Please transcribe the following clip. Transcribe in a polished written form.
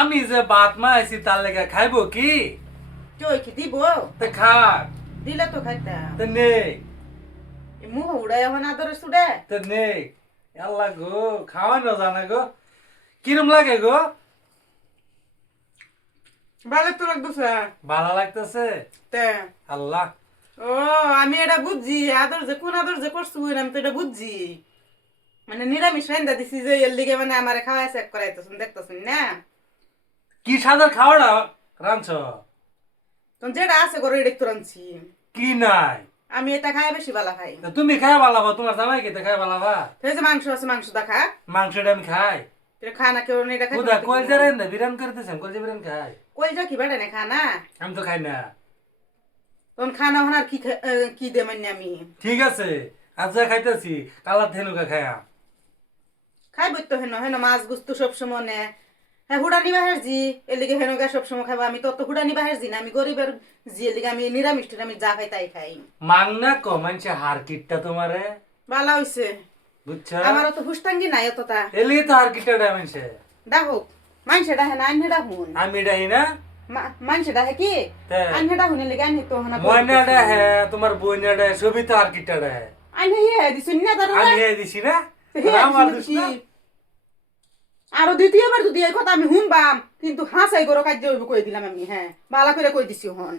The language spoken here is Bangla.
আমি যে বাত মা আইছি তার লেগে খাইবো কি? চই কি দিব তে খা। দিলে তো খাইতাম তে নে। মুহ উড়াই এখন আদরে সুড়ে তে নে। আল্লাহ গো খাওয়ানো জানা গো। কিরম লাগে গো? ভালো তো লাগতেছে ভালো লাগতেছে? তে আল্লাহ। ও আমি এটা বুঝছি আদর যে কোন আদর যে করছু আমি তো এটা বুঝছি মানে নিরামিষ রান্দা দিছি যে এর লিগে মানে আমারে খাওয়া চেক করাইতেছুন দেখতেছুন না কি সাদার খাওয়াটা রাঁধছ? তখন যেটা আছে করে এটা একটু রাঁধছি কি নাই? আমি এটা খাই বেশি ভালো খাই তা তুমি খাই বালাবা, তোমার জামাই খেতে খাই বালাবা। সেই যে মাংস আছে মাংস দেখা মাংসটা আমি খাই। এটা খানা কেউ নেই এটা কোথা খাই কলজা রান না বিরান করতেছেন, কলজা বিরান খাই। কই যা কি বেড়ে না খানা আমি তো খাই না। তখন খানা হনার কি কি দে মানে আমি ঠিক আছে, আজ যা খাইতেছি কালার থেনুকা খায়া। খাইব তো হেন হেন মাছ গুস্তু সবসময় নে হ্যাঁ হুড়ানি বাহের জি এলিগে হেনগা সবসময় খাবো আমি তো হুড়ানি বাহের জি না আমি গরিবের জি এলিগে আমি নিরামিষ টিরামিষ যা খাই তাই খাই মাংনা ক মানছে হার কিটটা তোমারে ভালো হইছে বুঝছ? আমার অত হুস্টাঙ্গি নাই অতটা এলি তো হার কিটটা মানছে। ডাহুক মানুষে ডাহে না আইনে ডাহুন আমি ডাই না মানুষে ডাহে কি তে। আইনে ডাহুন এলিগে আইনে তো হনা ময়নাডা হে তোমার বইনাডা সবই তো হার কিটটা হে। আইনে হে দিছুন না তার আমি হে দিছি না। আমার দিস না। আরো দ্বিতীয়বার যদি এই কথা আমি শুনবাম কিন্তু হাসাই গরো কাজ কই দিলাম আমি হ্যাঁ বালা করে কই দিছি হন